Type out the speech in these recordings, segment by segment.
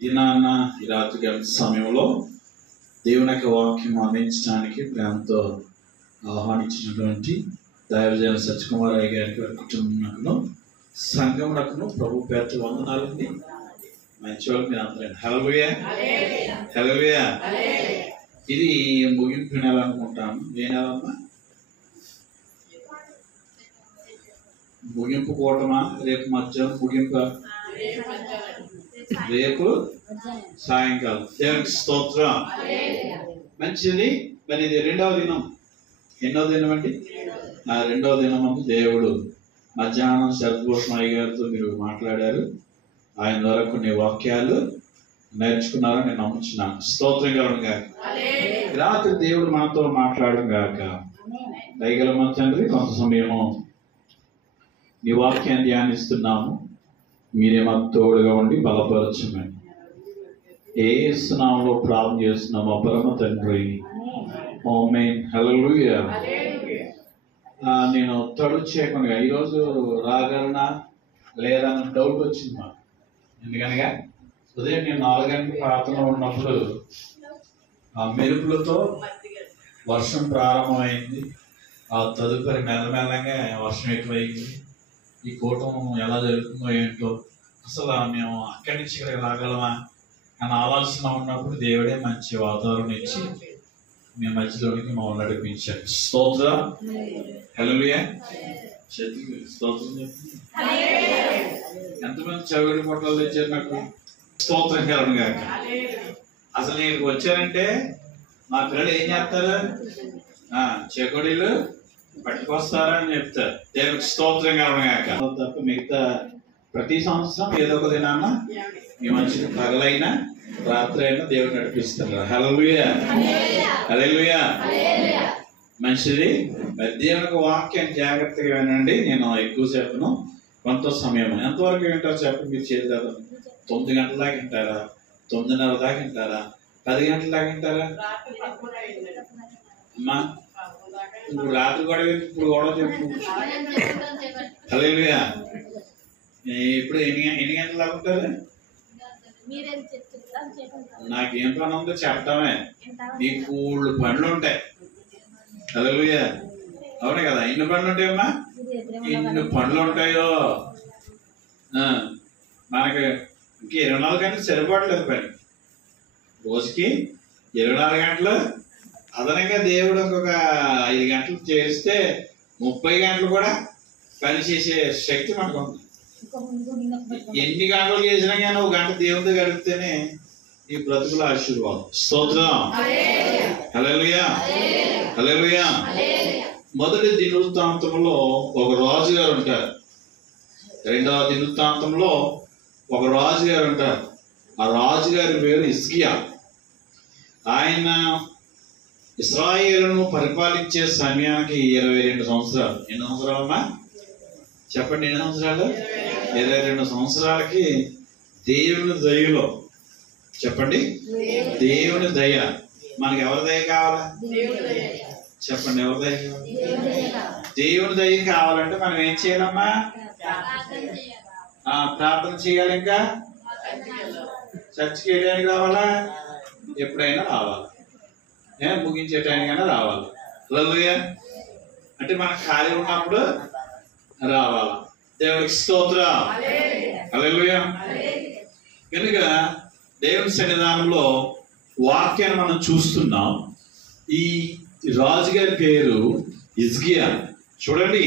దినాన్న ఈ రాత్రి గంట సమయంలో దేవుని యొక్క వాక్యం అందించడానికి ప్రేమతో ఆహ్వానించినటువంటి దైవజన సత్యకుమారయ్య గారికి వారి కుటుంబమునకును సంఘమునకును ప్రభు పేరు వందనాలండి. మంచి వాళ్ళు మీరు అందరూ హల్లెలూయా హల్లెలూయా. ఇది ముగింపు నెల అనుకుంటాను. ఏ నెల అమ్మా? ముగింపు కూటమా? రేపు మధ్యాహ్నం ముగింపు, రేపు సాయంకాలం. దేవునికి స్తోత్రం. మంచిది. మరి ఇది రెండవ దినం. ఎన్నో దినం అండి? రెండవ దినం దేవుడు మధ్యాహ్నం శరద్భూషణయ్య గారితో మీరు మాట్లాడారు. ఆయన ద్వారా కొన్ని వాక్యాలు నేర్చుకున్నారని నేను నమ్ముచున్నాను. స్తోత్రం కలుగును గాక. రాత్రి దేవుడు మనతో మాట్లాడడం గాక. దయగల తండ్రి, కొంత సమయము నీ వాక్యాన్ని ధ్యానిస్తున్నాము. మీరేమో తోడుగా ఉండి బలపరచమని యేసు నామములో ప్రార్థన చేస్తున్నాము పరమ తండ్రి. ఆమేన్. హల్లెలూయా. నేను తడు చేయకుండా ఈరోజు రాగలనా లేదా అని డౌట్ వచ్చింది మాకు. ఎందుకనగా ఉదయం నేను 4 గంటల ప్రార్థనలో ఉన్నప్పుడు ఆ మెరుపులతో వర్షం ప్రారంభమైంది. ఆ తదుపరి మెల్లమెల్లగా వర్షం ఎక్కువైంది. ఈ కూటం ఎలా జరుగుతుందో ఏంటో, అసలు మేము అక్కడి నుంచి ఇక్కడికి రాగలమా అని ఆలోచన ఉన్నప్పుడు దేవుడే మంచి వాతావరణం ఇచ్చి మీ మధ్యలోనికి మమ్మల్ని నడిపించారు. స్తోత్రం. హల్లెలూయా. స్తోత్రం చెప్పండి. ఎంతమంది చవిడి పొట్టలు తెచ్చారు నాకు? స్తోత్రం కలుగును గాక. అసలు నేను వచ్చానంటే మా పిల్లలు ఏం చేస్తారు? చెకోడీలు పట్టుకొస్తారా అని చెప్తారు. దేవునికి స్తోత్రం కలుగును గాక. తప్ప మిగతా ప్రతి సంవత్సరం ఏదో ఒక దినాన్న మీ మంచిగా పగలైనా రాత్రి అయినా దేవుడు నడిపిస్తారు. హల్లెలూయా హల్లెలూయా. మంచిది. దేవునికి వాక్యం జాగ్రత్తగా వినండి. నేను ఎక్కువసేపును కొంత సమయం ఎంతవరకు వింటారు చెప్పండి. మీరు చేద్దాం 9 గంటల దాకా వింటారా? 9:30 దాకా వింటారా? 10 గంటల దాకా వింటారా? అమ్మా ఇప్పుడు రాత్రి కూడా ఇప్పుడు కూడా చెప్పు. హల్లెలూయా. ఇప్పుడు ఎన్ని గంటల దాకా ఉంటారు? నాకేం పని ఉందో చెప్పడమే. మీకు ఊళ్ళు పనులు ఉంటాయి. హల్లెలూయా. అవునే కదా? ఎన్ని పనులు ఉంటాయమ్మా? ఎన్ని పనులు ఉంటాయో. మనకి ఇంక 24 గంటలు సరిపడలేదు పని. రోజుకి 24 గంటలు అదనంగా దేవుడు ఇంకొక 5 గంటలు చేస్తే 30 గంటలు కూడా పని చేసే శక్తి మనకు ఉంది. ఎన్ని గంటలు చేసినా కానీ 1 గంట దేవుడితో గడిపితేనే ఈ బ్రతుకుల ఆశీర్వాదం. స్తోత్రం. హల్లెలూయా హల్లెలూయా. మొదటి దినవృత్తాంతంలో ఒక రాజుగారు ఉంటారు. రెండవ దినవృత్తాంతంలో ఒక రాజుగారు ఉంటారు. ఆ రాజుగారి పేరు హిజ్కియా. ఆయన ఇశ్రాయేలును పరిపాలించే సమయానికి 22 సంవత్సరాలు. ఎన్ని సంవత్సరాలమ్మా చెప్పండి? ఎన్ని సంవత్సరాలు? 22 సంవత్సరాలకి దేవుని దయలో చెప్పండి. దేవుని దయ. మనకి ఎవరి దయ కావాలా చెప్పండి? ఎవరి దయ కావాలి? దేవుని దయ కావాలంటే మనం ఏం చేయాలమ్మా? ప్రార్థన చేయాలి. ఇంకా చర్చికి వేయడానికి రావాలా? ఎప్పుడైనా రావాలి. ముగించే టైంకైనా రావాలి. హల్లెలూయా. అంటే మనం ఖాళీ ఉన్నప్పుడు రావాలి. దేవుడికి స్తోత్రం. హల్లెలూయా. కనుక దేవుని సన్నిధానంలో వాక్యాన్ని మనం చూస్తున్నాం. ఈ రాజుగారి పేరు హిజ్కియా. చూడండి,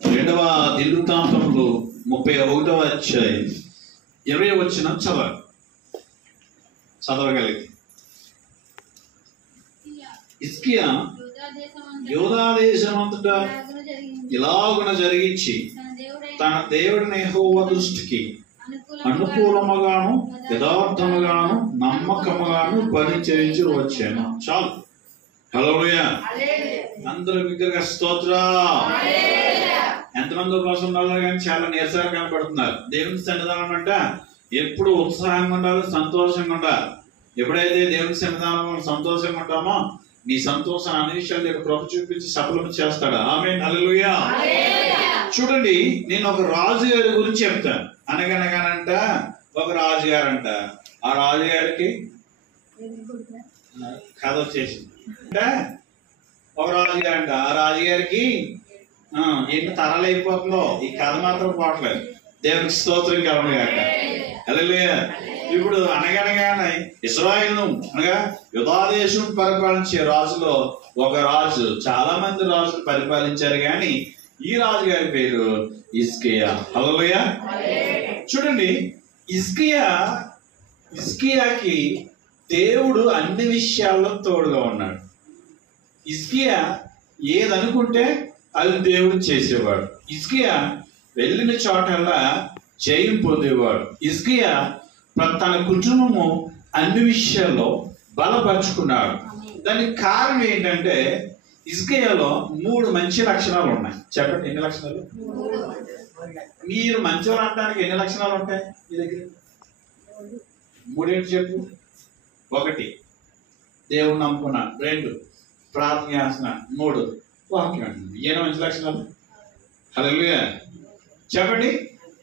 2వ దినవృత్తాంతంలో 31వ అధ్యాయం 20వ వచనం చదవగలిగి. హిజ్కియా యూదా దేశమంతటా ఇలాగున జరిగించి తన దేవుడిని యెహోవా దృష్టికి అనుకూలముగాను యథార్థముగాను నమ్మకముగాను పని చేయించి వచ్చాను. చాలు. హల్లెలూయా. అందరూ బిగ్గరగా స్తోత్రం. ఎంతమంది కోసం ఉన్నారు కానీ చాలా నీరసంగా కనపడుతున్నారు. దేవుని సన్నిధానం అంటే ఎప్పుడు ఉత్సాహంగా ఉండాలి, సంతోషంగా ఉండాలి. ఎప్పుడైతే దేవుని సన్నిధానం సంతోషంగా ఉంటామో నీ సంతోషం అన్ని విషయాలు దేవుడు కృప చూపించి సఫలం చేస్తాడు. ఆమేన్. హల్లెలూయా. చూడండి, నేను ఒక రాజు గారి గురించి చెప్తాను. అనగనగానంట ఒక రాజుగారంట ఆ రాజుగారికి కథ వచ్చేసింది. అంటే ఒక రాజుగారు అంట, ఆ రాజుగారికి ఎన్ని తరాలు అయిపోతుందో ఈ కథ మాత్రం పోవట్లేదు. దేవునికి స్తోత్రం కలుగుగాక. హల్లెలూయా. ఇప్పుడు అనగనగానే ఇశ్రాయేలును అనగా యూదా దేశం పరిపాలించే రాజులో ఒక రాజు, చాలా మంది రాజులు పరిపాలించారు, కానీ ఈ రాజు గారి పేరు హిజ్కియా. హల్లెలూయా. చూడండి, హిజ్కియాకి దేవుడు అన్ని విషయాల్లో తోడుగా ఉన్నాడు. హిజ్కియా ఏదనుకుంటే అది దేవుడు చేసేవాడు. హిజ్కియా వెళ్ళిన చోటల్లా జయం పొందేవాడు. హిజ్కియా తన కుటుంబము అన్ని విషయాల్లో బలపరుచుకున్నాడు. దానికి కారణం ఏంటంటే హిజ్కియాలో 3 మంచి లక్షణాలు ఉన్నాయి. చెప్పండి, ఎన్ని లక్షణాలు? మీరు మంచివారు అనడానికి ఎన్ని లక్షణాలు ఉంటాయి మీ దగ్గర? 3 ఏంటి చెప్పు. 1 దేవుడు నమ్ముకున్నాడు, 2 ప్రార్థన చేస్తున్నాడు, 3 వాక్యం అంటుంది. ఏదో మంచి లక్షణాలు. హల్లెలూయా. చెప్పండి,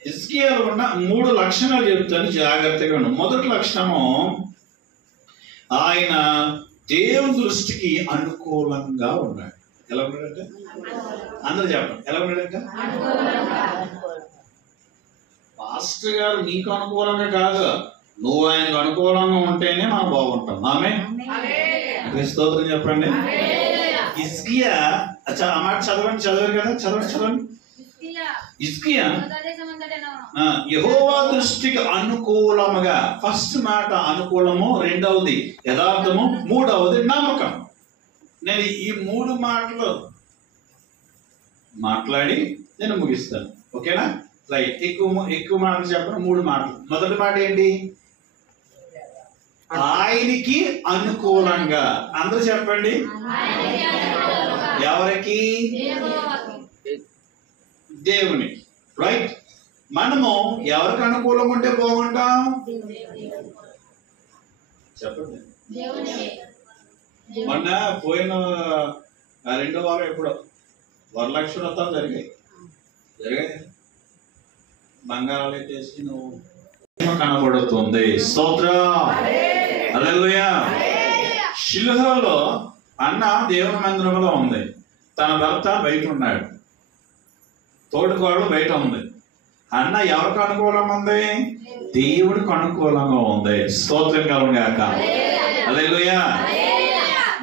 హిజ్కియాలో ఉన్న 3 లక్షణాలు చెప్తాను, జాగ్రత్తగా ఉండు. మొదటి లక్షణము, ఆయన దేవుని దృష్టికి అనుకూలంగా ఉన్నాడు. ఎలా ఉన్నాడంటే? అందరూ చెప్పండి, ఎలా ఉన్నాడంట? పాస్టర్ గారు నీకు అనుకూలంగా కాదు, నువ్వు ఆయనకు అనుకూలంగా ఉంటేనే మనం బాగుంటాం. ఆమె స్తోత్రం చెప్పండి. హిజ్కియా ఆ మాట చదవరు కదా, చదవండి. హిజ్కియా యెహోవా దృష్టికి అనుకూలముగా, ఫస్ట్ మాట అనుకూలము, 2వది యథార్థము, 3వది నమ్మకం. నేను ఈ 3 మాటలు మాట్లాడి నేను ముగిస్తాను, ఓకేనా? రైట్. ఎక్కువ మాటలు చెప్పను, 3 మాటలు. మొదటి మాట ఏంటి? ఆయనకి అనుకూలంగా. అందరూ చెప్పండి. ఎవరికి? దేవునికి. రైట్. మనము ఎవరికి అనుకూలంగా ఉంటే బాగుంటాం? చెప్పండి. మొన్న పోయిన 2వ వారం ఎప్పుడో వరలక్ష్మి వ్రతాలు జరిగాయి. బంగారాలు ఎట్టేసి నువ్వు కనబడుతుంది. స్తోత్రం. హల్లెలూయా. షిలోహులో అన్న దేవుని మందిరంలో ఉంది, తన భర్త బయట ఉన్నాడు, తోడుకోడలు బయట ఉంది. అన్న ఎవరికి అనుకూలంగా ఉంది? దేవుడికి అనుకూలంగా ఉంది. స్తోత్రం కలుగుగాక. హల్లెలూయా.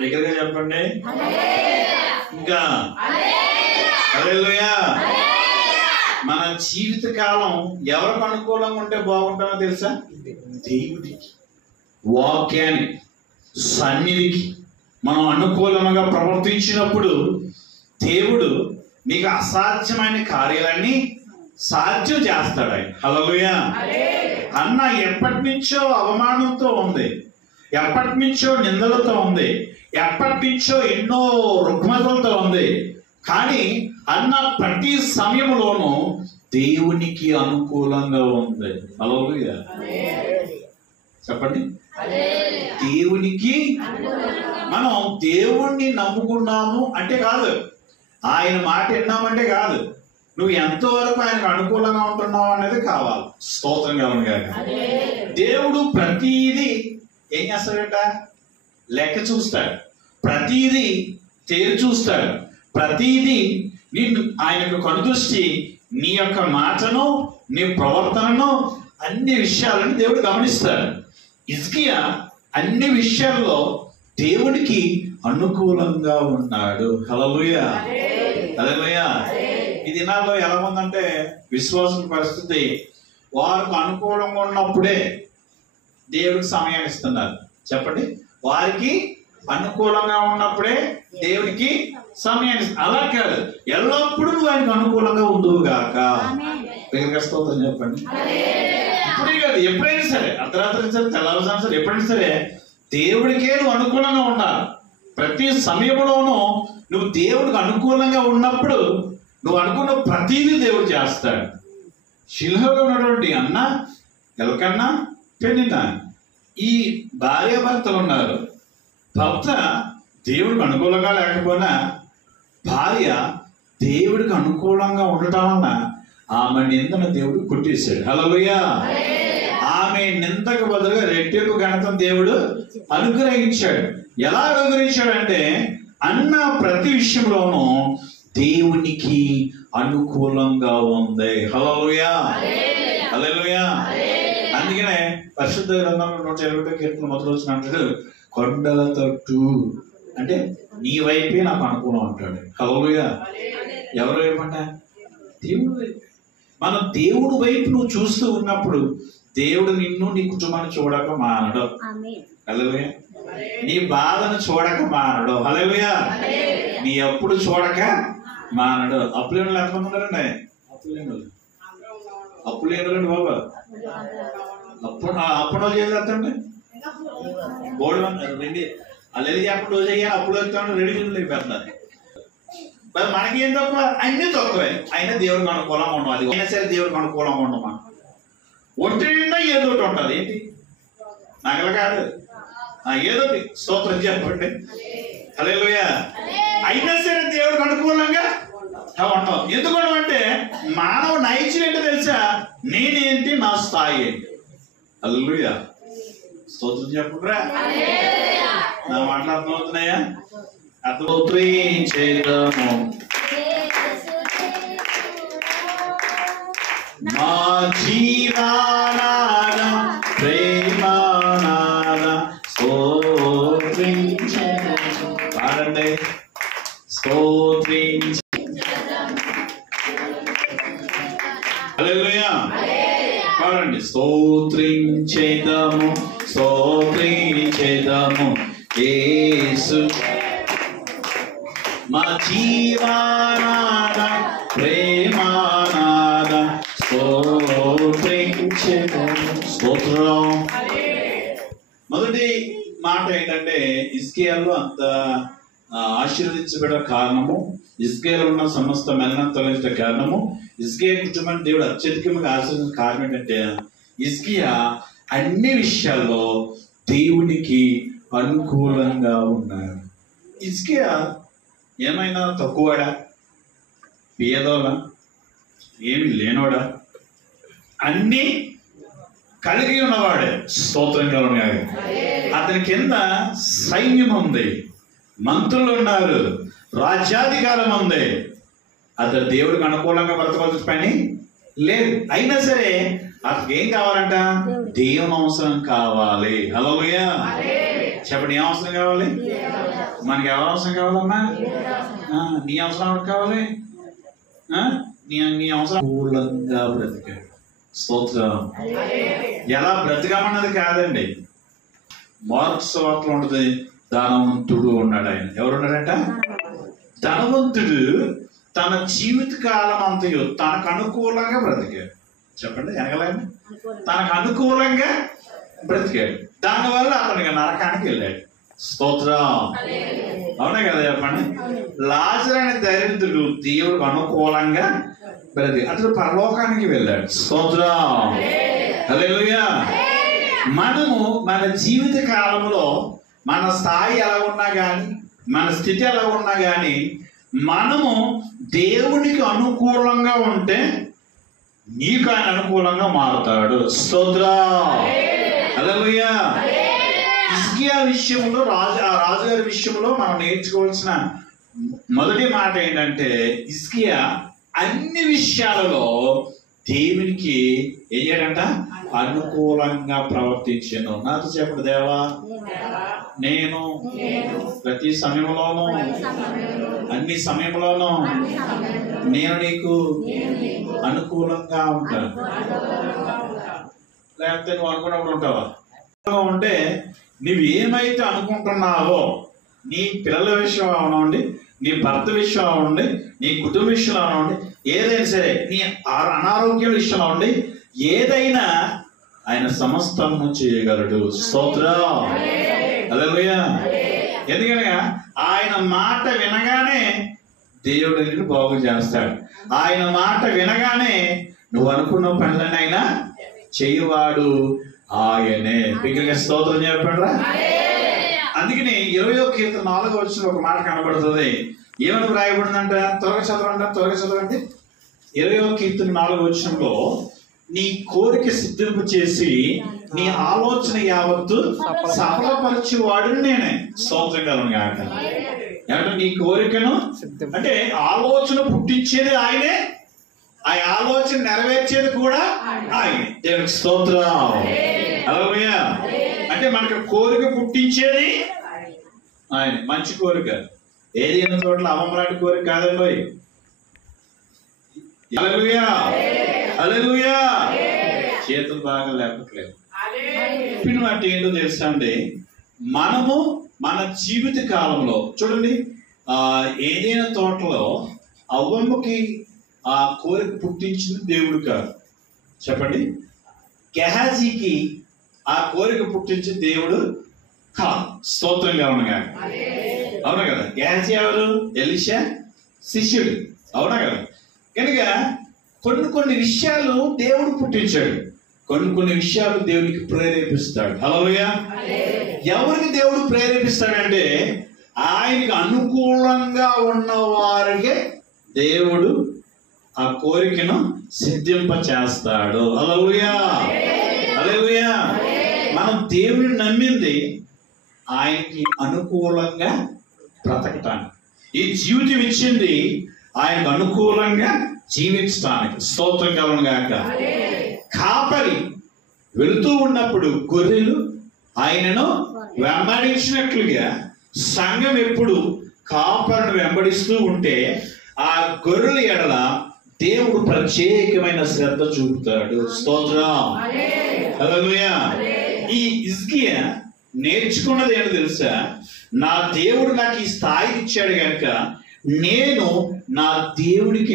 దగ్గరగా చెప్పండి ఇంకా. హల్లెలూయా. మన జీవిత కాలం ఎవరికి అనుకూలంగా ఉంటే బాగుంటామో తెలుసా? దేవుడికి, వాక్యానికి, సన్నిధికి మనం అనుకూలంగా ప్రవర్తించినప్పుడు దేవుడు మీకు అసాధ్యమైన కార్యాలన్నీ సాధ్యం చేస్తాడు. హల్లెలూయా. అన్న ఎప్పటి నుంచో అవమానంతో ఉంది, ఎప్పటి నుంచో నిందలతో ఉంది, ఎప్పటి నుంచో ఎన్నో రుగ్మతలతో ఉంది, కానీ అన్న ప్రతి సమయంలోనూ దేవునికి అనుకూలంగా ఉంది. హల్లెలూయా. చెప్పండి, దేవునికి. మనం దేవుణ్ణి నమ్ముకున్నాము అంటే కాదు, ఆయన మాట విన్నామంటే కాదు, నువ్వు ఎంతవరకు ఆయనకు అనుకూలంగా ఉంటున్నావు అనేది కావాలి. స్తోత్రం కలుగుగాక. దేవుడు ప్రతీది ఏం చేస్తాడట? లెక్క చూస్తాడు, ప్రతీది తేరు చూస్తాడు, ప్రతీది నిన్ను ఆయనకు కనుదృష్టి నీ యొక్క మాటను, నీ ప్రవర్తనను, అన్ని విషయాలను దేవుడు గమనిస్తాడు. హిజ్కియా అన్ని విషయాల్లో దేవుడికి అనుకూలంగా ఉన్నాడు. హల్లెలూయా. హల్లెలూయా. ఈ దినాల్లో ఎలా ఉందంటే విశ్వాసం పరిస్థితి, వారికి అనుకూలంగా ఉన్నప్పుడే దేవుడికి సమయాన్ని ఇస్తున్నారు. చెప్పండి, వారికి అనుకూలంగా ఉన్నప్పుడే దేవుడికి సమయాన్ని. అలా కాదు, ఎల్లప్పుడూ ఆయనకు అనుకూలంగా ఉండుగాక. స్తోత్రం చెప్పండి. ఇప్పుడే కాదు, ఎప్పుడైనా సరే, అర్ధరాత్రి సరే, తెల్లవారుజామున సరే, ఎప్పుడైనా సరే దేవుడికే నువ్వు అనుకూలంగా ఉండాలి. ప్రతి సమయంలోనూ నువ్వు దేవుడికి అనుకూలంగా ఉన్నప్పుడు నువ్వు అనుకున్న ప్రతిదీ దేవుడు చేస్తాడు. షిలోహులో ఉన్నటువంటి అన్న, ఎల్కన్నా, పెనిన్నా, ఈ భార్యాభర్తలు ఉన్నారు. భర్త దేవుడికి అనుకూలంగా లేకపోయినా భార్య దేవుడికి అనుకూలంగా ఉండటం వలన ఆమె నిందన దేవుడు కొట్టేశాడు. హల్లెలూయా. ఆమె ఆమె నిందకు బదులుగా రెట్టింపు ఘనతను దేవుడు అనుగ్రహించాడు. ఎలా అనుగ్రహించాడంటే అన్న ప్రతి విషయంలోనూ దేవునికి అనుకూలంగా ఉంది. హల్లెలూయా, హల్లెలూయా. అందుకనే పరిశుద్ధ గ్రంథంలో 121 కీర్తన మొదలు వచ్చిన అంటాడు, కొండల తట్టు అంటే నీ వైపే నాకు అనుకూలం అంటాడు. హల్లెలూయా. ఎవరి వైపు అంట? దేవుడు వైపు. మనం దేవుడు వైపు నువ్వు చూస్తూ ఉన్నప్పుడు దేవుడు నిన్ను నీ కుటుంబాన్ని చూడక మానడు. హల్లెలూయా. నీ బాధను చూడక మానడు. హల్లెలూయా. నీ అప్పుడు చూడక మానడు. అప్పులేని ఎంతమంది ఉన్నారండి? అప్పులేనండి బాబా. అప్పుడు చేద్దాండి బోర్డు రెండు అల్లెలి చెప్పండి రోజు అయ్యా అప్పుడు వస్తాను రెడీ పెడతారు. మనకి ఏం తక్కువ? అన్నీ తక్కువే. అయినా దేవుడికి అనుకూలంగా ఉండవు. అది అయినా సరే దేవుడికి అనుకూలంగా ఉండమా. ఒంటి నిండా ఏదో ఒకటి ఉంటుంది. ఏంటి? నగలు కాదు, ఏదోటి. స్తోత్రం చెప్పండి. హల్లెలూయా. అయినా సరే దేవుడికి అనుకూలంగా ఉంటాం. ఎందుకు అంటే మానవ నైజం ఏంటో తెలుసా? నేనేంటి, నా స్థాయి ఏంటి. హల్లెలూయా. స్తోత్రం చెప్పరా. నా మాటలు అర్థమవుతున్నాయా? అర్థమవుతాము. మా జీవానాద ప్రేమానాద స్తోత్రించెదము. పాడండి. హల్లెలూయా. పాడండి. స్తోత్రించెదము, స్తోత్రించెదము యేసు మా జీవానాద ప్రేమానాద స్తోత్రించెదము. స్తోత్రం. మొదటి మాట ఏంటంటే హిజ్కియాలో అంత ఆశీర్వదించబడ కారణము, హిజ్కియాలో ఉన్న సమస్త మెల్లను తొలగించిన కారణము, హిజ్కియా కుటుంబాన్ని దేవుడు అత్యధికంగా ఆశీర్వదించిన కారణం ఏంటంటే హిజ్కియా అన్ని విషయాల్లో దేవునికి అనుకూలంగా ఉన్నారు. హిజ్కియా ఏమైనా తక్కువడా, పేదోడా, ఏమి లేనోడా? అన్నీ కలిగి ఉన్నవాడే. స్తోత్రంగా ఉన్నాయి. అతని కింద సైన్యం ఉంది, మంత్రులు ఉన్నారు, రాజ్యాధికారం ఉంది. అతను దేవుడికి అనుకూలంగా బ్రతకాల్సిన పని లేదు. అయినా సరే అతనికి ఏం కావాలంట? దేవుని అవసరం కావాలి. హల్లెలూయా. చెప్పండి, ఏం అవసరం కావాలి? మనకి ఎవరు అవసరం కావాలమ్మా? నీ అవసరం ఎవరికి కావాలి? నీ అవసరం అనుకూలంగా బ్రతికాడు. స్తోత్రం. ఎలా బ్రతకమన్నది కాదండి. మార్క్స్ వార్తలో ఉంటుంది, ధనవంతుడు ఉన్నాడు. ఆయన ఎవరున్నాడంట? ధనవంతుడు తన జీవిత కాలం అంతయు తనకు అనుకూలంగా బ్రతికాడు. చెప్పండి, ఎనగలేండి. తనకు అనుకూలంగా బ్రతికాడు. దానివల్ల అతనికి నరకానికి వెళ్ళాడు. స్తోత్రం. అవునా కదా? చెప్పండి. లాజరు అనే దరిద్రుడు దేవుడికి అనుకూలంగా బ్రతి అతడు పరలోకానికి వెళ్ళాడు. స్తోత్రం. హల్లెలూయా. మనము మన జీవిత కాలంలో మన స్థాయి ఎలా ఉన్నా కానీ, మన స్థితి ఎలా ఉన్నా కానీ, మనము దేవునికి అనుకూలంగా ఉంటే నీకు ఆయన అనుకూలంగా మారుతాడు. స్తోత్రం. హల్లెలూయా. హిజ్కియా విషయంలో రాజుగారి విషయంలో మనం నేర్చుకోవాల్సిన మొదటి మాట ఏంటంటే హిజ్కియా అన్ని విషయాలలో దేవునికి ఏం చేయడంట? అనుకూలంగా ప్రవర్తించాను. నాతో చెప్పండి, దేవా నేను ప్రతి సమయంలోనూ అన్ని సమయంలోనూ నేను నీకు అనుకూలంగా ఉంటాను. లేకపోతే నువ్వు అనుకున్నప్పుడు ఉంటావా? ఉంటే నువ్వు ఏమైతే అనుకుంటున్నావో, నీ పిల్లల విషయం అవనండి, నీ భర్త విషయం అవ్వండి, నీ కుటుంబ విషయంలో అవ్వండి, ఏదైనా సరే, నీ అనారోగ్యం విషయంలో అవ్వండి, ఏదైనా ఆయన సమస్తము చేయగలడు. స్తోత్రం. హల్లెలూయా. ఎందుకనగా ఆయన మాట వినగానే దేవుడు నిన్ను బాగు చేస్తాడు. ఆయన మాట వినగానే నువ్వు అనుకున్న పనులన్నీ ఆయన చేయవాడు ఆయనే. బిగ్గరగా స్తోత్రం చెప్పండిరా. అందుకని 20వ కీర్తన 4వ వచనంలో ఒక మాట కనబడుతుంది. ఏమని రాయబడిందంట? త్వరగా చదవండి. 20వ కీర్తన 4వ వచనంలో నీ కోరిక సిద్ధింపు చేసి నీ ఆలోచన యావత్తు సఫలపరచేవాడు నేనే. స్తోత్రం కలుగును గాక. ఏమంటే నీ కోరికను అంటే ఆలోచన పుట్టించేది ఆయనే, ఆ ఆలోచన నెరవేర్చేది కూడా ఆయనే. దేవునికి స్తోత్రం. హల్లెలూయా. అంటే మనకు కోరిక పుట్టించేది ఆయన. మంచి కోరిక ఏది ఎన్న చోట్ల అవమలాంటి కోరిక కాదండి. హల్లెలూయా, హల్లెలూయా. చేతులు బాగా లేపట్లేదు. చెప్పిన మాట ఏంటో తెలుసా అండి, మనము మన జీవిత కాలంలో చూడండి, ఏదైనా తోటలో అవ్వమ్మకి ఆ కోరిక పుట్టించింది దేవుడు కాదు. చెప్పండి, గెహాజీకి ఆ కోరిక పుట్టించింది దేవుడు కాదు. స్తోత్రంగా ఉండగా. అవునా కదా? గెహాజీ ఎవరు? ఎలీషా శిష్యుడు. అవునా కదా? కనుక కొన్ని విషయాలు దేవుడు పుట్టించాడు, కొన్ని విషయాలు దేవునికి ప్రేరేపిస్తాడు. హల్లెలూయా. ఎవరికి దేవుడు ప్రేరేపిస్తాడంటే ఆయనకు అనుకూలంగా ఉన్న వారికి దేవుడు ఆ కోరికను సిద్ధింప చేస్తాడు. హల్లెలూయా, హల్లెలూయా. మనం దేవుడిని నమ్మింది ఆయనకి అనుకూలంగా బ్రతకటానికి. ఈ జీవితం ఇచ్చింది ఆయనకు అనుకూలంగా జీవించడానికి. స్తోత్రం కలుగును గాక. కాపరి వెళుతూ ఉన్నప్పుడు గొర్రెలు ఆయనను వెంబడించినట్లుగా సంఘం ఎప్పుడు కాపరిని వెంబడిస్తూ ఉంటే ఆ గొర్రెల ఎడల దేవుడు ప్రత్యేకమైన శ్రద్ధ చూపుతాడు. స్తోత్రం, హల్లెలూయా. ఈ హిజ్కియా నేర్చుకున్నది ఏంటో తెలుసా? నా దేవుడు నాకు ఈ స్థాయి ఇచ్చాడు కనుక నేను నా దేవుడికి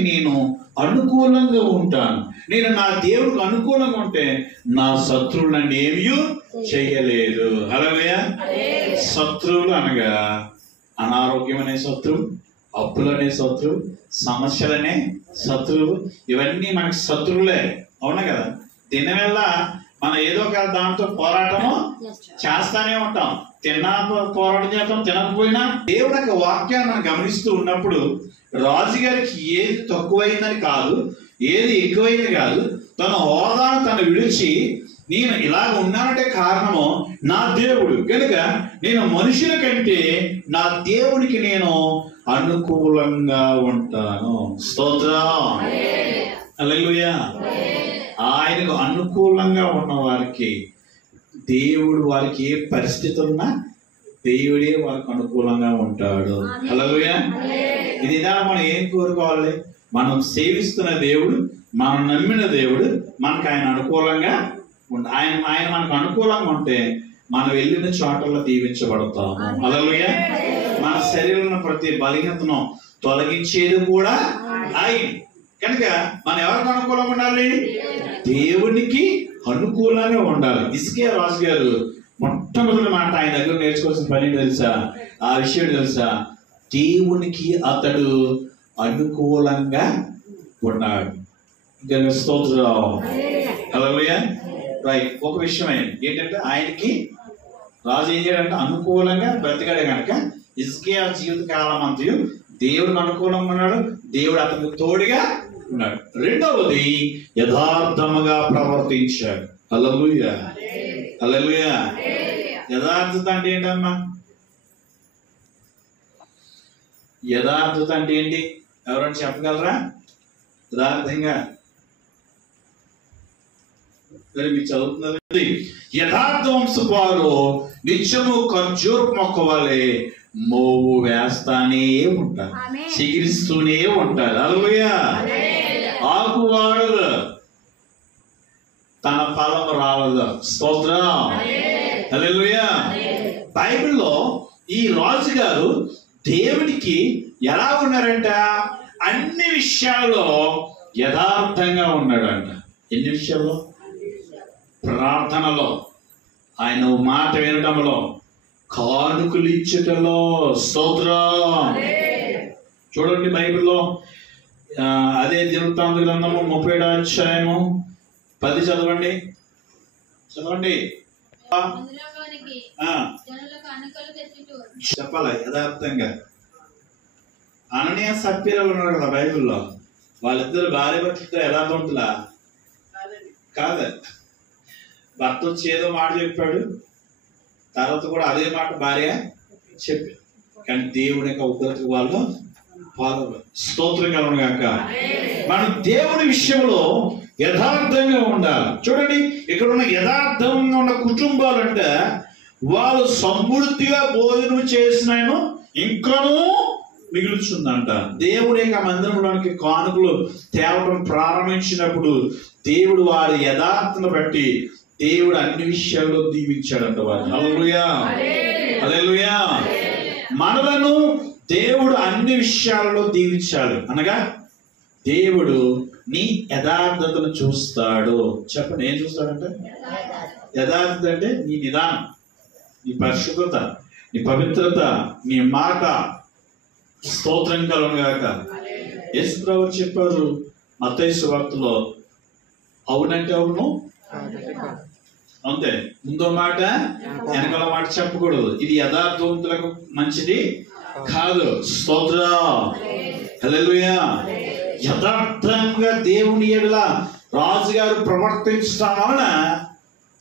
అనుకూలంగా ఉంటాను. నేను నా దేవుడికి అనుకూలంగా ఉంటే నా శత్రువులు నన్ను ఏమీ చెయ్యలేదు. హల్లెలూయా. శత్రువులు అనగా అనారోగ్యం అనే శత్రువు, అప్పులు అనే శత్రువు, సమస్యలనే శత్రువు, ఇవన్నీ మనకి శత్రువులే. అవునా కదా? దీనివల్ల మనం ఏదో ఒక దాంతో పోరాటము చేస్తానే ఉంటాం. తిన్నా పోరాటం చేస్తాం, తినకపోయినా. దేవుడి యొక్క వాక్యాన్ని మనం గమనిస్తూ ఉన్నప్పుడు రాజుగారికి ఏది తక్కువైందని కాదు, ఏది ఎక్కువైంది కాదు. తన హోదాను తను విడిచి నేను ఇలాగ ఉన్నానంటే కారణము నా దేవుడు కనుక నేను మనుషుల కంటే నా దేవుడికి అనుకూలంగా ఉంటాను. స్తోత్రం, హల్లెలూయా. ఆయనకు అనుకూలంగా ఉన్న వారికి దేవుడు, వారికి ఏ పరిస్థితి ఉన్నా దేవుడే వారికి అనుకూలంగా ఉంటాడు. హల్లెలూయా. ఇది మనం ఏం కోరుకోవాలి? మనం సేవిస్తున్న దేవుడు, మనం నమ్మిన దేవుడు మనకు ఆయన అనుకూలంగా ఆయన మనకు అనుకూలంగా ఉంటే మనం వెళ్ళిన చోటల్లో దీవించబడతాము. హల్లెలూయా. మన శరీరంలో ప్రతి బలహీనతను తొలగించేది కూడా ఆయన కనుక మనం ఎవరికి అనుకూలంగా ఉండాలి? దేవునికి అనుకూలంగా ఉండాలి. హిజ్కియా రాజు గారు మొట్టమొదటి మాట ఆయన దగ్గర నేర్చుకోవాల్సిన పని తెలుసా? ఆ విషయం తెలుసా? దేవునికి అతడు అనుకూలంగా ఉన్నాడు. స్తోత్రం, హల్లెలూయా. రైట్. ఒక విషయం ఏంటంటే ఆయనకి రాజు ఏం చేయాలంటే అనుకూలంగా బ్రతికాడే కనుక హిజ్కియా జీవిత కాలం అంతయు దేవుడికి అనుకూలంగా ఉన్నాడు, దేవుడు అతనికి తోడుగా ఉన్నాడు. రెండవది యథార్థముగా ప్రవర్తించాడు. హల్లెలూయా, హల్లెలూయా. యథార్థత అంటే ఏంటమ్మా? యథార్థత అంటే ఏంటి? ఎవరైనా చెప్పగలరా? యథార్థంగా మీరు చదువుతున్నారు. యథార్థవంశపు వారు నిత్యము ఖర్జూర మొక్క వలె మోవు వేస్తానే ఉంటారు, చిగిరిస్తూనే ఉంటారు. హల్లెలూయా. ఆకువాడదు, తన ఫలం రాలదు. స్తోత్రం, హల్లెలూయా. బైబిల్లో ఈ రాజు గారు దేవుడికి ఎలా ఉన్నారంట? అన్ని విషయాల్లో యథార్థంగా ఉన్నాడంట. ఎన్ని విషయాల్లో? ప్రార్థనలో, ఆయన మాట వినటంలో, కానుకలు ఇచ్చటలో. స్తోత్రం. చూడండి బైబిల్లో అదే దినవృత్తాంత గ్రంథము 37వ అధ్యాయము 10 చదవండి. చెప్పాలి యథార్థంగా. అననీయ సప్పీరా ఉన్నారు కదా బైబిల్లో, వాళ్ళిద్దరు భార్య భర్తలతో యథార్థవంతులా? కాదా? భర్త వచ్చి ఏదో మాట చెప్పాడు, తర్వాత కూడా అదే మాట భార్య చెప్పాడు, కానీ దేవుని యొక్క ఉగ్రతకు వాళ్ళు ఫాలో. స్తోత్రం కలుగును గాక. మనం దేవుని విషయంలో యథార్థంగా ఉండాలి. చూడండి, ఇక్కడ ఉన్న యథార్థంగా ఉన్న కుటుంబాలు అంటే వాళ్ళు సమృద్ధిగా భోజనం చేసినాను ఇంకానూ మిగులుచుందంట. దేవుడి యొక్క మందిరంలోనికి కానుకలు తేవడం ప్రారంభించినప్పుడు దేవుడు వారి యథార్థను బట్టి దేవుడు అన్ని విషయాల్లో దీవించాడంట వారు. హల్లెలూయా, హల్లెలూయా. మనలను దేవుడు అన్ని విషయాలలో దీవించాడు అనగా దేవుడు నీ యథార్థతను చూస్తాడు. చెప్పండి, ఏం చూస్తాడంటే? యథార్థత అంటే నీ నిదానం, నీ పరిశుభ్రత, నీ పవిత్రత, నీ మాట. స్తోత్రం కలుగును గాక. యేసు ప్రభువు చెప్పారు మత్తయి సువార్తలో, అవునంటే అవును, అంతే, ముందో మాట వెనకాల మాట చెప్పకూడదు. ఇది యథార్థవంతులకు మంచిది కాదు. స్తోత్రం, హల్లెలూయా. యథార్థంగా దేవుని ఎడల రాజుగారు ప్రవర్తించడం వలన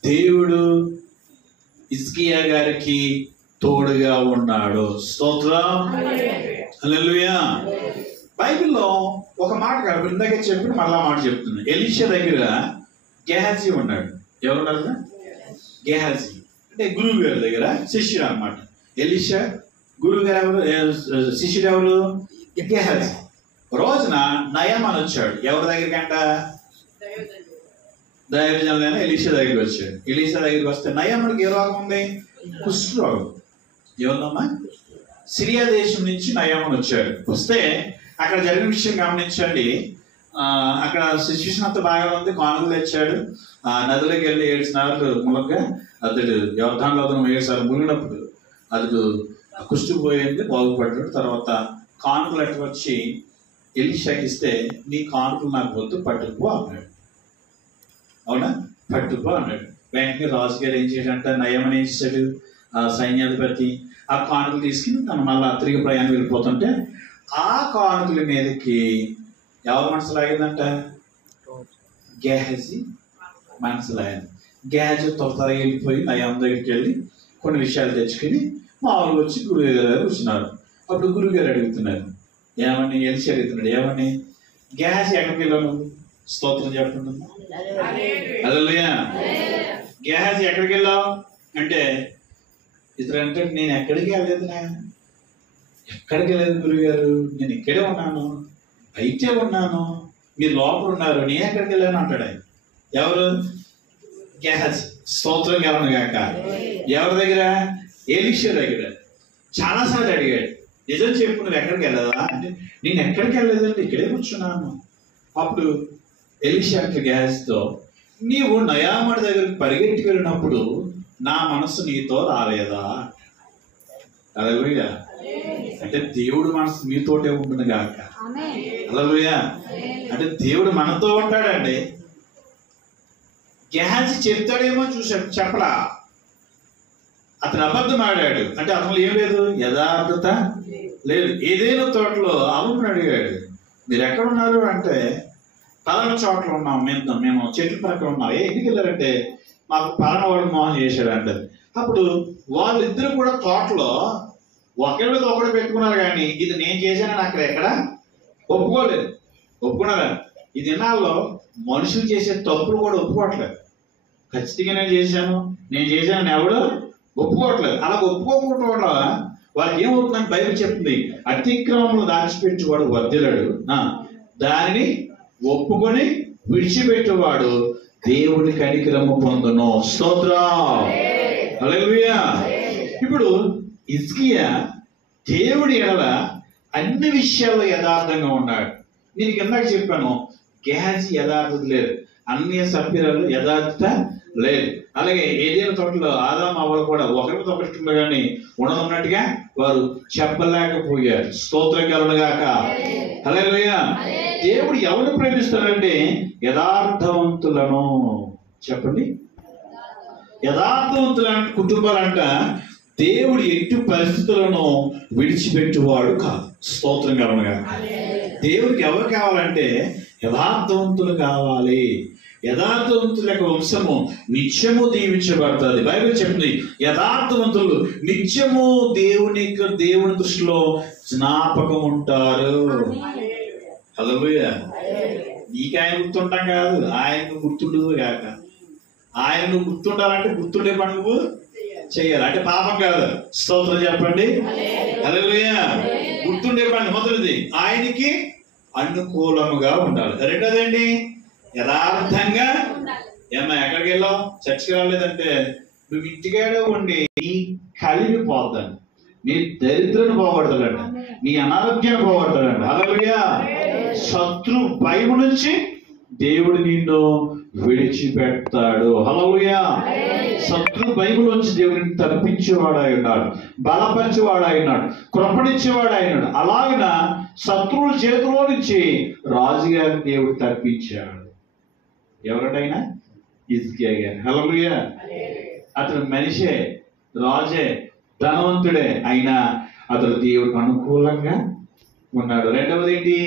దేవుడు హిజ్కియా గారికి తోడుగా ఉన్నాడు. స్తోత్రం, హల్లెలూయా. బైబిల్లో ఒక మాట కాదు, ఇందాకే చెప్పి మళ్ళా మాట చెప్తున్నా. ఎలీషా దగ్గర గెహాజీ ఉన్నాడు. ఎవరున్నారు? గెహాజీ అంటే గురువు గారి దగ్గర శిష్యుడు అన్నమాట. ఎలీషా గురువు గారు ఎవరు? శిష్యుడు ఎవరు? గెహాజీ. రోజున నయమాన్ వచ్చాడు. ఎవరి దగ్గరికి అంట? దైవజనులైన ఎలీషా దగ్గరికి వచ్చాడు. ఎలీషా దగ్గరికి వస్తే నయమానికి ఏ రోగం ఉంది? కుష్ఠరోగం. ఎవరమ్మా? సిరియా దేశం నుంచి నయమాన్ వచ్చాడు. వస్తే అక్కడ జరిగిన విషయం గమనించండి. అక్కడ సిచ్యువేషన్ అంతా బాగా ఉంది. కానుకలు తెచ్చాడు. నదిలోకి వెళ్ళి 7 సార్లు ములగ్గా అతడు యోర్దానులో 7 సార్లు మునిగినప్పుడు అతడు కుష్టిపోయింది, బాగుపడ్డాడు. తర్వాత కానుకలు అట్టు వచ్చి ఎలీషాకి ఇస్తే, నీ కానుకలు నాకు వద్దు, పట్టుకుపో అన్నాడు. అవునా? పట్టుకుపో అన్నాడు. వెంటనే రాజుగారు ఏం చేశాడంటే, నయమని ఏం చేశాడు? ఆ సైన్యాధిపతి ఆ కానుకలు తీసుకుని తను మళ్ళీ తిరిగి ప్రయాణం వెళ్ళిపోతుంటే ఆ కానుకల మీదకి ఎవరు మనసు లాగిందంట? గెహాజీ మనసు లాగింది. గెహాజీ త్వరగా వెళ్ళిపోయి నయం దగ్గరికి వెళ్ళి కొన్ని విషయాలు తెచ్చుకుని మామూలుగా వచ్చి గురువు గారు కూర్చున్నారు. అప్పుడు గురువు గారు అడుగుతున్నారు, ఏమని? ఎలిషా అడుగుతున్నాడు, ఏమని? గెహాజీ ఎక్కడికి వెళ్ళావు? స్తోత్రం చెప్పండి. హల్లెలూయా. గెహాజీ ఎక్కడికి వెళ్ళావు అంటే, ఇతరు అంటే, నేను ఎక్కడికి వెళ్ళలేదు, ఎక్కడికి వెళ్ళలేదు గురువు గారు, నేను ఇక్కడే ఉన్నాను, బయటే ఉన్నాను, మీరు లోపల ఉన్నారు, నేను ఎక్కడికి వెళ్ళాను అంటాడు ఆయన. ఎవరు? గెహాజీ. స్తోత్రం కలుగును గాక. ఎవరి దగ్గర? ఎలీషా దగ్గర. చాలాసార్లు అడిగాడు, నిజం చెప్పు, నువ్వు ఎక్కడికి వెళ్ళదా అంటే, నేను ఎక్కడికి వెళ్ళలేదంటే ఇక్కడే కూర్చున్నాను. అప్పుడు ఎలీషా అంటే గెహాజీతో, నీవు నయామాను దగ్గరికి పరిగెత్తి వెళ్ళినప్పుడు నా మనసు నీతో రాలేదా? హల్లెలూయా. అంటే దేవుడు మనసు మీతోటే ఉంటుంది గాక. హల్లెలూయా. అంటే దేవుడు మనతో ఉంటాడండి. గెహాజీ చెప్తాడేమో చూశాడు, చెప్పలా. అతను అబద్ధం ఆడాడు అంటే అతను ఏం లేదు, యథార్థత లేదు. ఏదైనా తోటలో అమ్మని అడిగాడు, మీరు ఎక్కడున్నారు అంటే, పలానా చోట్ల ఉన్నాం, మేము చెట్ల ప్రక్కన ఉన్నాం. ఎందుకు వెళ్ళారంటే, మాకు పలానా వాడు మోహన్ చేశాడు అంటారు. అప్పుడు వాళ్ళిద్దరు కూడా తోటలో ఒకరి మీద ఒకరు పెట్టుకున్నారు, కానీ ఇది నేను చేశానని అక్కడ ఎక్కడ ఒప్పుకోలేదు. ఒప్పుకున్నారా? ఈ దినాల్లో మనుషులు చేసే తప్పులు కూడా ఒప్పుకోవట్లేదు. ఖచ్చితంగా నేను చేశానని ఎవడు ఒప్పుకోవట్లేదు. అలా ఒప్పుకోకపోవడం వల్ల వాళ్ళకి ఏమవుతుందని బైబిల్ చెప్తుంది, అతిక్రమములు దాచిపెట్టేవాడు వర్ధిల్లడు, దానిని ఒప్పుకొని విడిచిపెట్టేవాడు దేవుడి కనికరము పొందును. స్తోత్రం, హల్లెలూయా. ఇప్పుడు హిజ్కియా దేవుడి ఎడల అన్ని విషయాల్లో యథార్థంగా ఉన్నాడు. నేను కిందకి చెప్పాను, గెహాజీ యథార్థత లేదు, అన్ని సభ్యులు యథార్థత లేదు. అలాగే ఏదైనా తోటలో ఆదాము అవ్వలు కూడా ఒకరికి ఒకటి కానీ ఉన్నట్టుగా వారు చెప్పలేకపోయారు. స్తోత్రం కలుగును గాక. హల్లెలూయా. దేవుడు ఎవరు ప్రేమిస్తాడంటే యథార్థవంతులను. చెప్పండి, యథార్థవంతులైన కుటుంబాలంట దేవుడు ఎట్టి పరిస్థితులను విడిచిపెట్టేవాడు కాదు. స్తోత్రం కలుగును గాక. దేవుడికి ఎవరు కావాలంటే యథార్థవంతులు కావాలి. యథార్థవంతుల యొక్క వంశము నిత్యము దీవించబడుతుంది. బైబిల్ చెప్తుంది యథార్థవంతులు నిత్యము దేవుని దృష్టిలో జ్ఞాపకం ఉంటారు. హల్లెలూయా. నీకు ఆయన గుర్తుంటాం కాదు, ఆయనకు గుర్తుండదు కాక. ఆయనను గుర్తుండాలంటే గుర్తుండే పని నువ్వు చెయ్యాలి. అంటే పాపం కాదు. స్తోత్రం చెప్పండి. హల్లెలూయా. గుర్తుండే పని మొదటిది ఆయనకి అనుకూలముగా ఉండాలి. రెండోదండి యథార్థంగా. ఏమన్నా ఎక్కడికి వెళ్ళావు, చర్చికి రాలేదంటే నువ్వు ఇంటికాడే ఉండి నీ కలిమి పోద్దండి, నీ దరిద్రను పోగొడతాడంట, నీ అనారోగ్యాన్ని పోగొడతాడంట. హల్లెలూయా. శత్రు భయం నుంచి దేవుడు నిన్ను విడిచిపెడతాడు. హల్లెలూయా. శత్రు భయం నుంచి దేవుడిని తప్పించేవాడై ఉన్నాడు, బలపరిచేవాడై ఉన్నాడు, కృపణించేవాడై ఉన్నాడు. అలాగిన శత్రువుల చేతిలో నుంచి రాజుగారిని దేవుడు తప్పించాడు. ఎవరిటైనా హిజ్కియా గారు. హల్లెలూయా. అతను మనిషే, రాజే, ధనవంతుడే, అయినా అతడు దేవుడికి అనుకూలంగా ఉన్నాడు. రెండవది ఏంటి?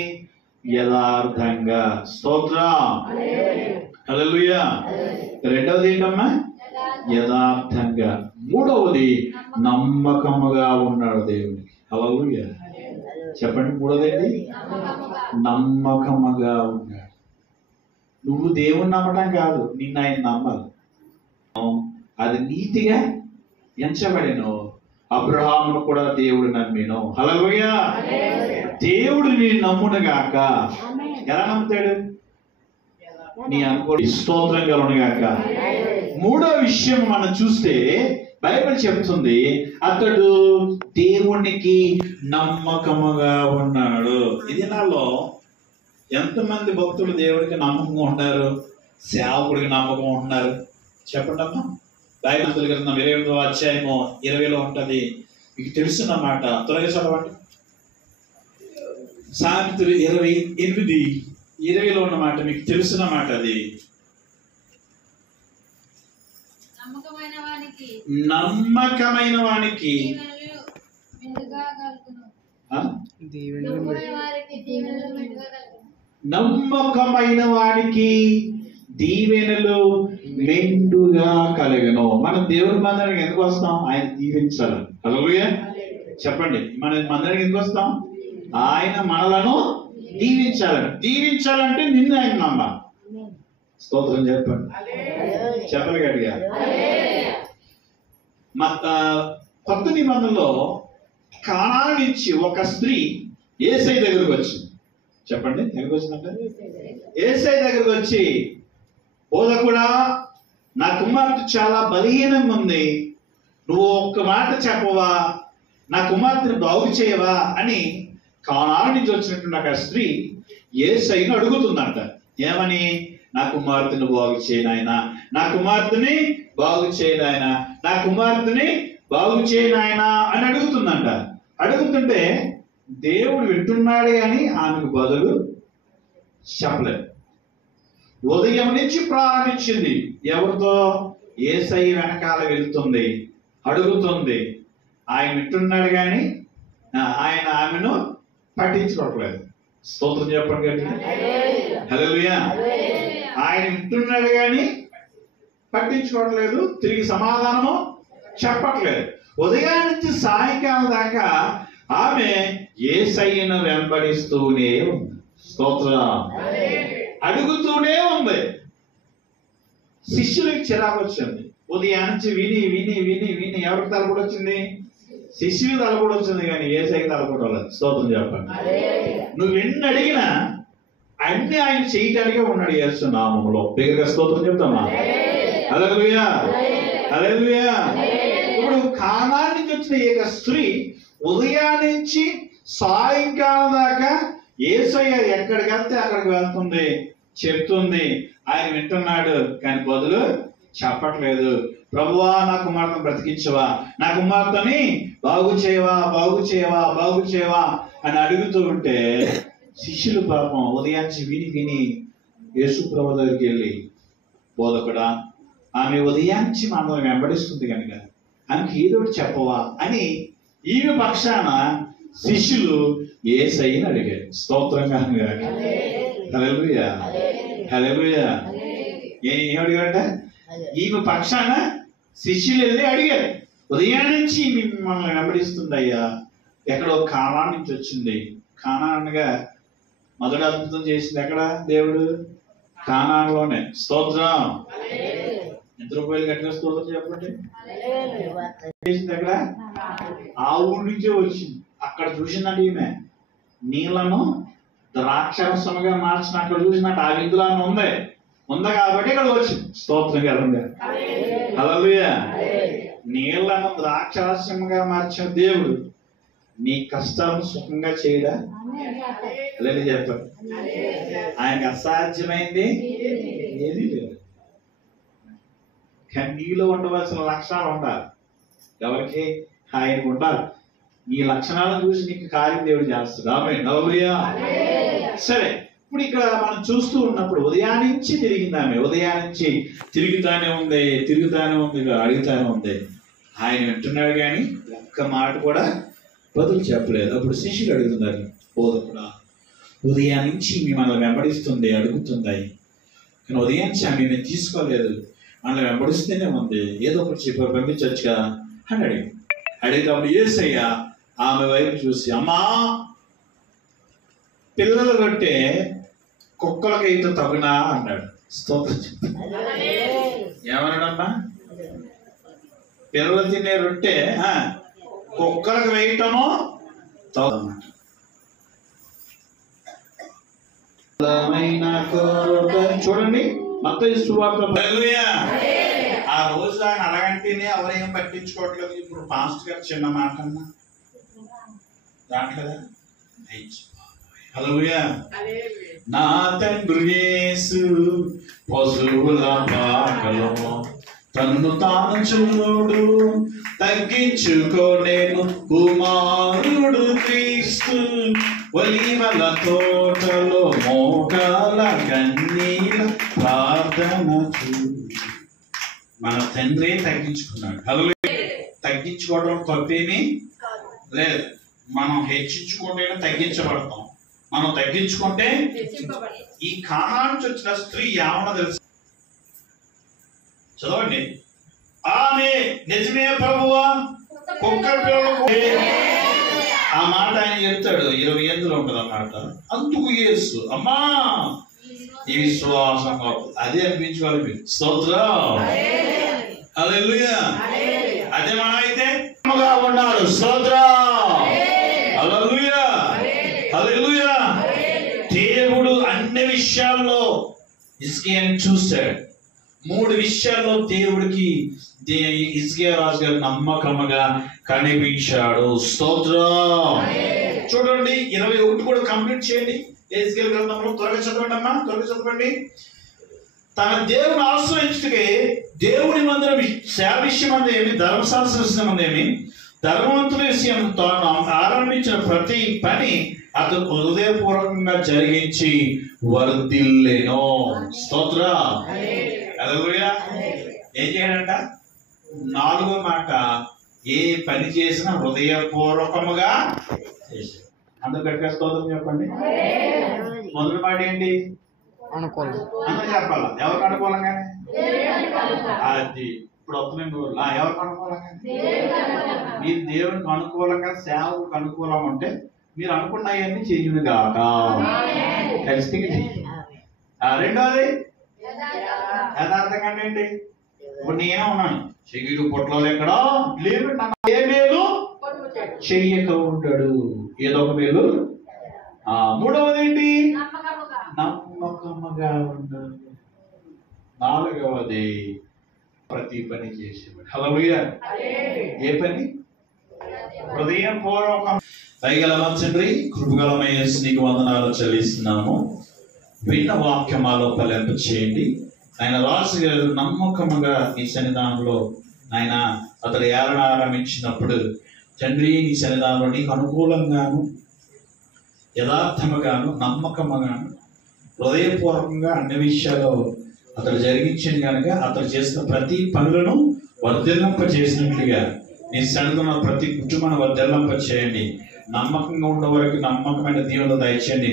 యథార్థంగా. స్తోత్రం. హల్లెలూయా. రెండవది ఏంటమ్మా? యథార్థంగా. మూడవది నమ్మకముగా ఉన్నాడు దేవునికి. హల్లెలూయా. చెప్పండి. మూడవది ఏంటి? నమ్మకముగా ఉన్నాడు. నువ్వు దేవుని నమ్మటం కాదు, నిన్ను ఆయన నమ్మాలి. అది నీతిగా ఎంచబడిను. అబ్రహామును కూడా దేవుడు నమ్మిను. హల్లెలూయా. దేవుడు నేను నమ్మునుగాక. ఎలా నమ్ముతాడు? నీ అనుకోని స్తోత్రంగా ఉన్నగాక. మూడో విషయం మనం చూస్తే బైబిల్ చెప్తుంది అతడు దేవునికి నమ్మకముగా ఉన్నాడు. ఇది నాలో ఎంతమంది భక్తులు దేవుడికి నమ్మకంగా ఉన్నారు, సేవకుడికి నమ్మకం ఉంటున్నారు చెప్పండి అమ్మా. బైబిల్ గ్రంథం 28వ అధ్యాయము 20లో ఉంటది. మీకు తెలుసున్నమాట. త్వరగా చదవండి. సామెతలు 28:20లో ఉన్నమాట మీకు తెలుసున్నమాట. అది నమ్మకమైన వానికి నమ్మకమైన వాడికి దీవెనలు మెండుగా కలుగును. మనం దేవుని మందిరానికి ఎందుకు వస్తాం? ఆయన దీవించాలి. హల్లెలూయా. చెప్పండి. మన మందిరానికి ఎందుకు వస్తాం? ఆయన మనలను దీవించాలని. దీవించాలంటే నిన్ను ఆయన నమ్మాలి. స్తోత్రం చెప్పండి. చెప్పలు గట్టిగా. కొత్త నిబంధనలో కానాను నుంచి ఒక స్త్రీ యేసయ్య దగ్గరకు వచ్చింది. చెప్పండి. ఎక్కడికి వచ్చిందంటే యేసయ్య దగ్గరకు వచ్చి, బోధకుడా, నా కుమార్తె చాలా బలహీనంగా ఉంది, నువ్వు ఒక్క మాట చెప్పవా, నా కుమార్తెను బాగు చేయవా అని కానాను నుంచి వచ్చినటువంటి ఒక స్త్రీ యేసయ్యను అడుగుతుందంట. ఏమని? నా కుమార్తెను బాగు చేయనాయన, నా కుమార్తెని బాగు చేయనాయన, నా కుమార్తెని బాగు చేయనాయన అని అడుగుతుందంట. అడుగుతుంటే దేవుడు వింటున్నాడే అని ఆమెకు బదులు చెప్పలేదు. ఉదయం నుంచి ప్రారంభించింది. ఎవరితో? యేసయ్య వెనకాల వెళ్తుంది, అడుగుతుంది. ఆయన వింటున్నాడు కానీ ఆయన ఆమెను పట్టించుకోవట్లేదు. స్తోత్రం చెప్పండి. హల్లెలూయా. ఆయన వింటున్నాడు కానీ పట్టించుకోవట్లేదు, తిరిగి సమాధానము చెప్పట్లేదు. ఉదయం నుంచి సాయంకాలం దాకా ఆమె యేసయ్యను వెంబడిస్తూనే ఉంది. స్తోత్రం. అడుగుతూనే ఉంది. శిష్యులకి చిరాకు వచ్చింది. ఉదయం నుంచి విని విని విని విని ఎవరికి తలపడి వచ్చింది? శిష్యులు తలపడి వచ్చింది, కానీ యేసయ్యకి తలపడి వాళ్ళది. స్తోత్రం చెప్పండి. నువ్వు ఎన్ని అడిగినా అన్ని ఆయన చేయటానికే ఉన్నాడు యేసు నామములో. బిగ్గరగా స్తోత్రం చెప్తామా? హల్లెలూయా. హల్లెలూయా. ఇప్పుడు కానాను నుంచి వచ్చిన ఏక స్త్రీ ఉదయం నుంచి సాయంకాలం దాకా యేసయ్య ఎక్కడికి వెళ్తే అక్కడికి వెళ్తుంది, చెప్తుంది. ఆయన వింటున్నాడు కానీ బదులు చెప్పట్లేదు. ప్రభువా, నా కుమార్తెను బ్రతికించవా, నా కుమార్తెని బాగు చేయవా, బాగు చేయవా, బాగు చేయవా అని అడుగుతూ ఉంటే శిష్యులు పాపం ఉదయాన్ని విని విని యేసు ప్రభు దగ్గరికి వెళ్ళి, బోధకుడా, ఆమె ఉదయాన్ని మనల్ని వెంబడిస్తుంది కనుక ఆమెకి ఏదో ఒకటి చెప్పవా అని ఈమె పక్షాన శిష్యులు యేసయ్యని అడిగారు. స్తోత్రంగా. హల్లెలూయా. హల్లెలూయా. ఏమడిగారంట? ఈమె పక్షాన శిష్యులు వెళ్ళి అడిగారు, ఉదయం నుంచి మిమ్మల్ని వెంబడిస్తుందయ్యా, ఎక్కడో కానా నుంచి వచ్చింది. కానా అనగా మొదటి అద్భుతం చేసింది ఎక్కడ? దేవుడు కానాలోనే. స్తోత్రం. ఎంత రూపాయలు కట్టిన స్తోత్రం చెప్పండి. చేసింది ఎక్కడ? ఆ ఊరి నుంచే వచ్చింది. అక్కడ చూసిందండి ఈమె నీళ్లను ద్రాక్షరసముగా మార్చిన. అక్కడ చూసినట్టు ఆ విధులు ఉంది కాబట్టి ఇక్కడ వచ్చింది. స్తోత్రం కదండి. హల్లెలూయా. నీళ్లను ద్రాక్షరసముగా మార్చిన దేవుడు నీ కష్టాలను సుఖంగా చేయడా? లేదు చెప్పండి. ఆయనకు అసాధ్యమైంది ఏది లేదు. కానీ నీలో ఉండవలసిన లక్షణాలు ఉండాలి. ఎవరికి? ఆయనకు ఉండాలి. ఈ లక్షణాలను చూసి నీకు కార్యం దేవుడు చేస్తాడు. ఆమేన్. హల్లెలూయా. సరే, ఇప్పుడు ఇక్కడ మనం చూస్తూ ఉన్నప్పుడు ఉదయాన్నించి తిరిగింది ఆమె. ఉదయాన్నించి తిరుగుతానే ఉంది, అడుగుతానే ఉంది. ఆయన వింటున్నాడు కానీ ఒక్క మాట కూడా బదులు చెప్పలేదు. అప్పుడు శిష్యులు అడుగుతున్నారు, బోధకుడా, ఉదయాన్నించి మిమ్మల్ని వెంబడిస్తుంది, అడుగుతుంది, కానీ ఉదయాన్నించి ఆమె నేను తీసుకోలేదు, మనల్ని వెంబడిస్తూనే ఉంది, ఏదో ఒకటి చెప్పి పంపించచ్చుగా అని అడిగినప్పుడు యేసయ్య ఆమె వైపు చూసి, అమ్మా, పిల్లలు కొట్టే కుక్కలకైతే తగునా అన్నాడు. స్తోత్రం. ఏమన్నాడమ్మా? పిల్లలు తినే రొట్టె కుక్కలకు వేయటము తగదన్నమాట. చూడండి మత్తయి సువార్త. ఆ రోజు ఆయన అరగంటేనే ఎవరేం పట్టించుకోవట్లేదు. ఇప్పుడు పాస్టర్ గారు చిన్న మాట అన్నా దాంట్లో హల్లెలూయా. నా తండ్రి యేసు పశువుల పాకలో తన్ను తాను చూడు తగ్గించుకోలేను కుమారుడు క్రీస్తు ఒలీవల తోటలో మోకాల కన్నీల ప్రార్థన చూడు. మన తండ్రి తగ్గించుకున్నాడు. హల్లెలూయా. తగ్గించుకోవడం తప్పేమీ లేదు. మనం హెచ్చించుకుంటేనే తగ్గించబడతాం. మనం తగ్గించుకుంటే ఈ కానా నుంచి వచ్చిన స్త్రీ ఏమన్నా తెలుసు? చదవండి. ఆమె నిజమే ప్రభువా, కుక్క పిల్లలకు. ఆ మాట ఆయన చెప్తాడు 28లో ఉంటుంది అన్నమాట. అందుకు యేసు, అమ్మా ఈ విశ్వాసం అదే అనిపించుకోవాలి మీరు. స్తోత్రం. హల్లెలూయా. అదే మనం అయితే ఉన్నాడు. స్తోత్రం. హల్లెలూయా. హల్లెలూయా. దేవుడు అన్ని విషయాల్లో హిజ్కియాని చూశాడు. 3 విషయాల్లో దేవుడికి హిజ్కియా రాజు గారు నమ్మకముగా కనిపించాడు. స్తోత్రం. చూడండి 21 కూడా కంప్లీట్ చేయండి. హిజ్కియా గ్రంథంలో త్వరగా చదవండి అమ్మా, త్వరగా చదవండి. తన దేవుని ఆశ్రయించుటకే దేవుని మందిరం సేవ విషయమందేమి, ధర్మశాస్త్ర విషయమందేమి, ధర్మవంతుల విషయం తాను ఆరంభించిన ప్రతి పని అతను హృదయపూర్వకంగా జరిగించి వర్ధిల్లెను. స్తోత్ర. హల్లెలూయా. ఏం చేయాలంట? 4వ మాట, ఏ పని చేసినా హృదయపూర్వకముగా చేశాడు. అందరూ గట్టిగా స్తోత్రం చెప్పండి. మొదటి మాట ఏంటి? అందరూ చెప్పాలా? ఎవరికి అనుకూలంగానే? అది ఇప్పుడు వస్తున్నాయి. ఎవరికి అనుకూలంగా? మీరు దేవునికి అనుకూలంగా, సేవకు అనుకూలం అంటే మీరు అనుకున్నాయన్నీ చెయ్యును గాక. రెండోది యథార్థంగా ఏంటి? ఇప్పుడు నేనే ఉన్నాను, చెయ్యుడు పొట్లో ఎక్కడో లేదు, ఏ మేలు చెయ్యక ఉంటాడు, ఏదో ఒక మేలు. మూడవది ఏంటి? నమ్మకముగా ఉంటాడు. 4వది ప్రతి పని చేసేవాడు. హల్లెలూయా. ఏ పని? హృదయపూర్వకం. దయగల తండ్రి, కృపగలమైన యేసు నీకు వందనాలు చెల్లిస్తున్నాము. విన్న వాక్యం మాలో ఫలింప చేయండి. ఆయన రాజు గారు నమ్మకముగా నీ సన్నిధానంలో ఆయన అతడు ఏలన ఆరంభించినప్పుడు తండ్రి నీ సన్నిధానంలో నీకు అనుకూలంగాను, యథార్థముగాను, నమ్మకముగాను, హృదయపూర్వకంగా అన్ని విషయాల్లో అతడు జరిగించింది కనుక అతడు చేసిన ప్రతి పనులను వర్ధిల్లింప చేసినట్లుగా నీ సన్నిధిలో ప్రతి కుటుంబాన్ని వర్ధిల్లింప చేయండి. నమ్మకంగా ఉన్న వరకు నమ్మకమైన దీవెనలు దయచేయండి.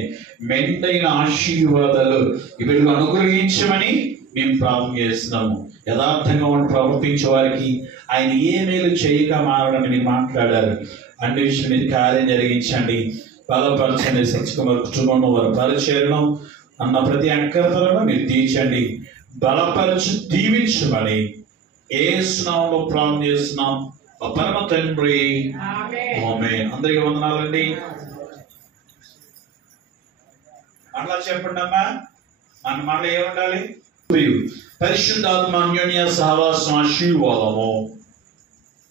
మెండైన ఆశీర్వాదాలు వీళ్ళకు అనుగ్రహించమని మేము ప్రార్థన చేస్తున్నాము. యథార్థంగా ఉండి ప్రవర్తించే వారికి ఆయన ఏ మేలు చేయక మారడని మీరు మాట్లాడారు. అన్ని విషయం మీరు కార్యం జరిగించండి, బలపరచండి. సత్యకుమార్ కుటుంబంలో వారి పరిచయను అన్న ప్రతి అక్కరతలను మీరు తీర్చండి, బలపరచు, దీవించమని యేసు నామములో ప్రార్థన చేస్తున్నాం పరమ తండ్రి, ఆమేన్. అందరికీ వందనాలండి. మళ్ళా చెప్పండి అమ్మా, మళ్ళీ ఏముండాలి? పరిశుద్ధాత్మ అన్యోన్య సహవాసం ఆశీర్వాదము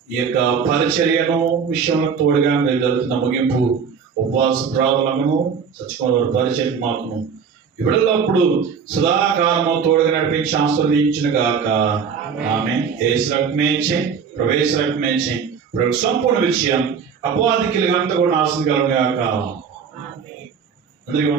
ఈ యొక్క పరిచర్యను విషయంలో తోడుగా మీరు జరుగుతున్న ముగింపు ఉపవాస ప్రార్థనలను సత్యకుమార్ పరిచయం మాకును ఇప్పుడప్పుడు సదాకాలము తోడుగా నడిపించి ఆస్వాదించిన గాక. ఆమేన్. యేసు రక్తమేచే ప్రవేశ రక్తమేచే సంపూర్ణ విషయం అపవాదికి అంతా కూడా నాశనం కలుగును గాక. అందరికీ